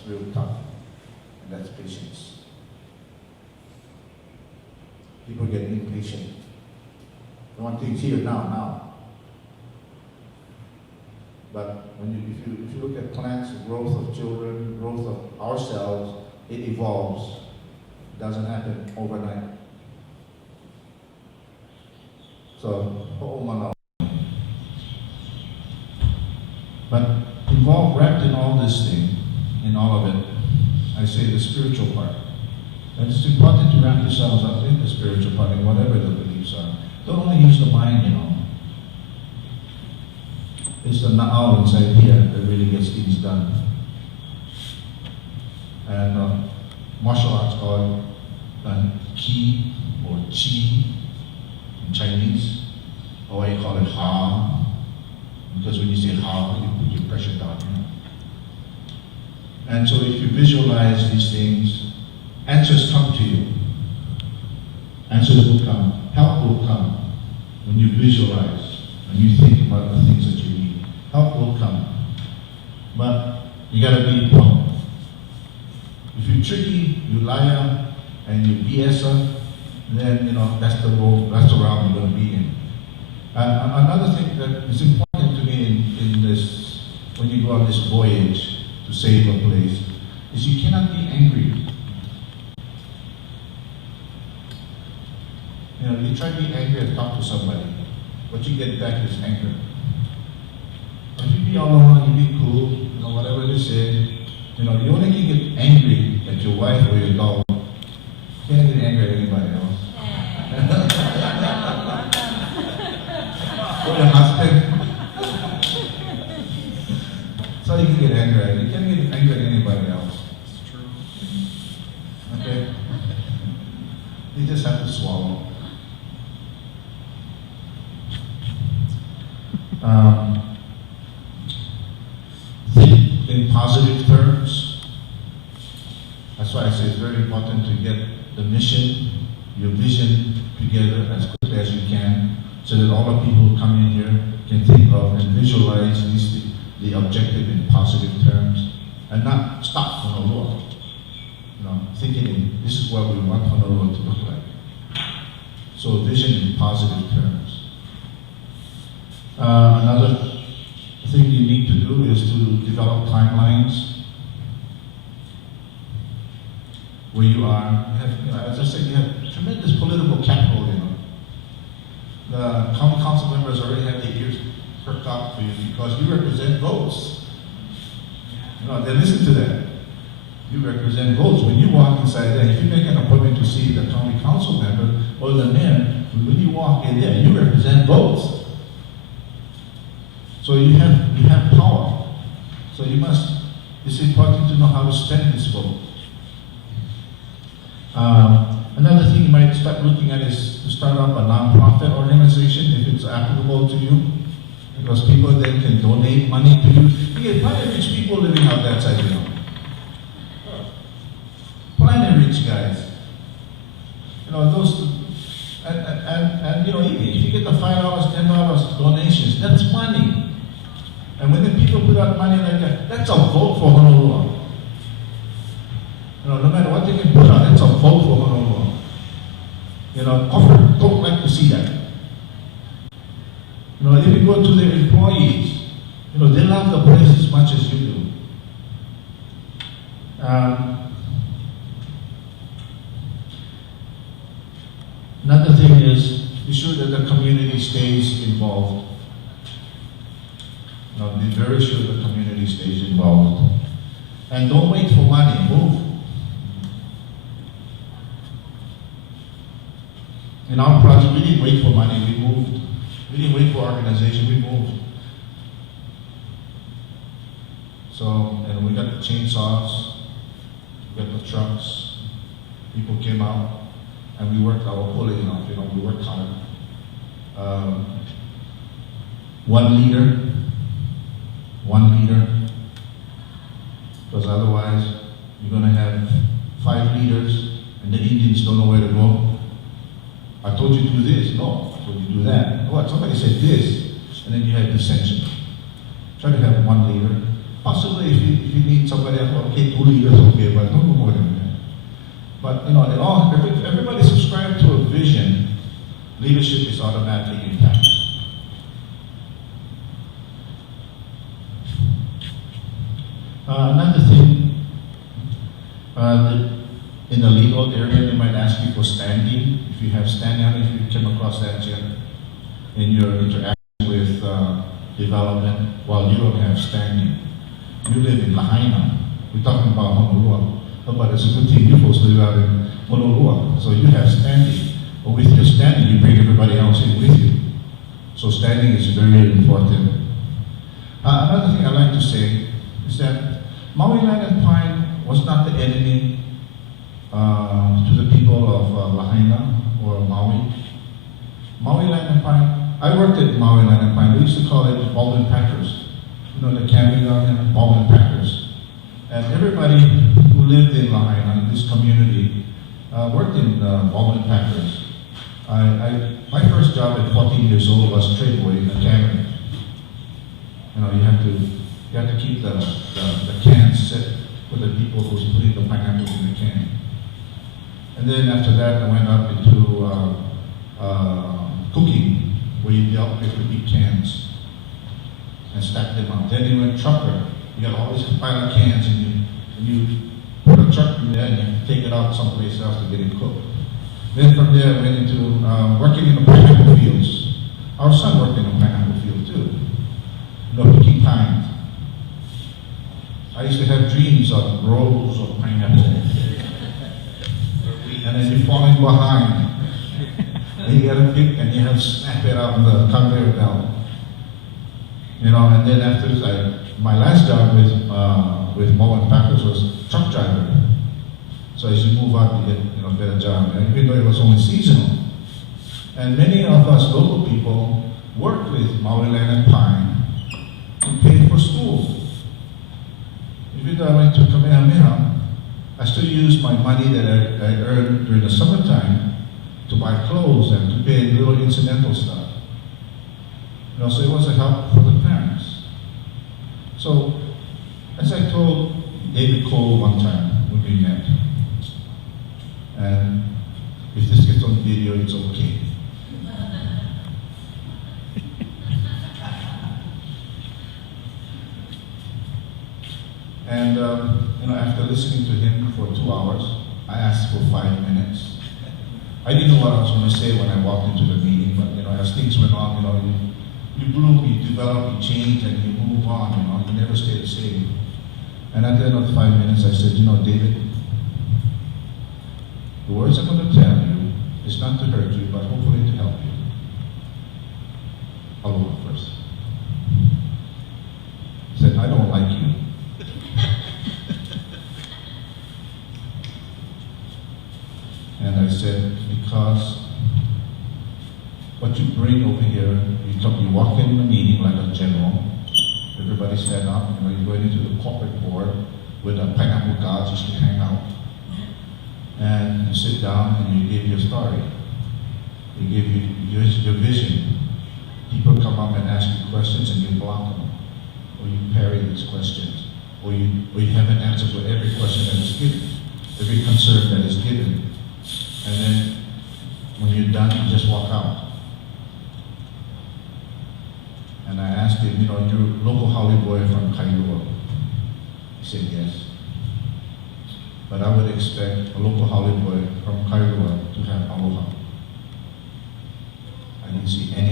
That's real tough, and that's patience. People get impatient. They want things here, now. But if you look at plants, growth of children, growth of ourselves, it evolves. It doesn't happen overnight. So, but involved, wrapped in all this thing, in all of it, I say the spiritual part. And it's important to wrap yourselves up in the spiritual part, in whatever the beliefs are. Don't only use the mind, It's the na'au inside here that really gets things done. And martial arts called ki or chi in Chinese, or you call it ha, because when you say ha, you put your pressure down. And so if you visualize these things, answers come to you. Answers will come. Help will come when you visualize and you think about the things that you need. Help will come. But you gotta be prompt. If you're tricky, you liar, and you BSer, then that's the road, that's the route you're gonna be in. Another thing that is important to me in this, when you go on this voyage to save a place, is you cannot be angry. You try to be angry and talk to somebody. What you get back is anger. If you be all alone, you be cool, whatever they say, you only can get angry at your wife or your dog. You can't get angry at anybody else. Or your husband. So you can get angry at. You can't get angry at anybody else. It's true. Okay? You just have to swallow. Think in positive terms. That's why I say it's very important to get the mission, your vision together as quickly as you can, so that all the people who come in here can think of and visualize the objective in positive terms, and not stop Honolua. Thinking this is what we want Honolua to look like. So vision in positive terms. Another thing you need to do is to develop timelines where you are. You have, as I said, you have tremendous political capital. The county council members already have their ears perked up for you because you represent votes. They listen to that. You represent votes. When you walk inside there, if you make an appointment to see the county council member or the mayor, when you walk in there, you represent votes. So you have power. So it's important to know how to spend this vote. Another thing you might start looking at is to start up a non-profit organization if it's applicable to you, because people then can donate money to you. You get plenty of rich people living out that side, Plenty of rich guys. Those, and even if you get the $5, $10 donations, that's money. And when the people put out money like that, that's a vote for Honolua. No matter what they can put out, it's a vote for Honolua. Corporate don't like to see that. If you go to their employees, they love the place as much as you do. Another thing is, be sure that the community stays involved. Be very sure the community stays involved. And don't wait for money, move. In our project, we didn't wait for money, we moved. We didn't wait for organization, we moved. So, and we got the chainsaws, we got the trucks, people came out, and we worked our pulling off, we worked hard. One leader, because otherwise you're going to have 5 leaders and the Indians don't know where to go. I told you to do this. No, I told you to do that. What? Somebody said this, and then you have dissension. Try to have one leader. Possibly if you need somebody else, okay, 2 leaders, okay, but don't go more than that. But you know, everybody subscribed to a vision, leadership is automatically intact. Another thing, in the legal area, they might ask you for standing. If you have standing, I don't know if you came across that yet in your interaction with development, while you don't have standing. You live in Lahaina. We're talking about Honolua. But it's a good thing you folks live out in Honolua. So you have standing. But with your standing, you bring everybody else in with you. So standing is very important. Another thing I'd like to say is that Maui Land and Pine was not the enemy to the people of Lahaina or Maui. Maui Land and Pine, I worked at Maui Land and Pine. We used to call it Baldwin Packers. You know, the camping down there, Baldwin Packers. And everybody who lived in Lahaina, in this community, worked in Baldwin Packers. My first job at 14 years old was tradeway in the cannery. You know, you have to keep the cans set for the people who's putting the pineapples in the can. And then after that, I went up into cooking, where you dealt with the big cans and stacked them up. Then you went trucker. You got all these pile of cans, and you put a truck in there, and you take it out someplace else to get it cooked. Then from there, I went into working in the pineapple fields. Our son worked in a pineapple field too. You know, picking pines. I used to have dreams of rows of pineapple. And then you fall in behind. And you gotta pick, and you have to snap it out on the conveyor belt. You know, and then after my last job with Baldwin Packers was truck driver. So as you move up, you get a better job. And even though it was only seasonal. And many of us local people worked with Maui Land and Pine to pay for school. Even though I went to Kamehameha, I still used my money that I earned during the summertime to buy clothes and to pay little incidental stuff. You know, so it was a help for the parents. So, as I told David Cole one time when we met, and if this gets on video, it's okay. And you know, after listening to him for 2 hours, I asked for 5 minutes. I didn't know what I was going to say when I walked into the meeting, but you know, as things went on, you know, you bloom, you develop, you change, and you move on. You know, you never stay the same. And at the end of the 5 minutes, I said, you know, David, the words I'm going to tell you is not to hurt you, but hopefully to help you. Aloha first. He said, I don't like you. And I said, because what you bring over here, you walk in the meeting like a general, everybody stand up, you know, you're going into the corporate board where the pineapple gods used to hang out. And you sit down and you give your story. You give your vision. People come up and ask you questions and you block them. Or you parry these questions. Or you have an answer for every question that is given, every concern that is given. And then when you're done, you just walk out. And I asked him, you know, you're a local Haole boy from Kailua. He said yes. But I would expect a local Haole boy from Kailua to have aloha. I didn't see any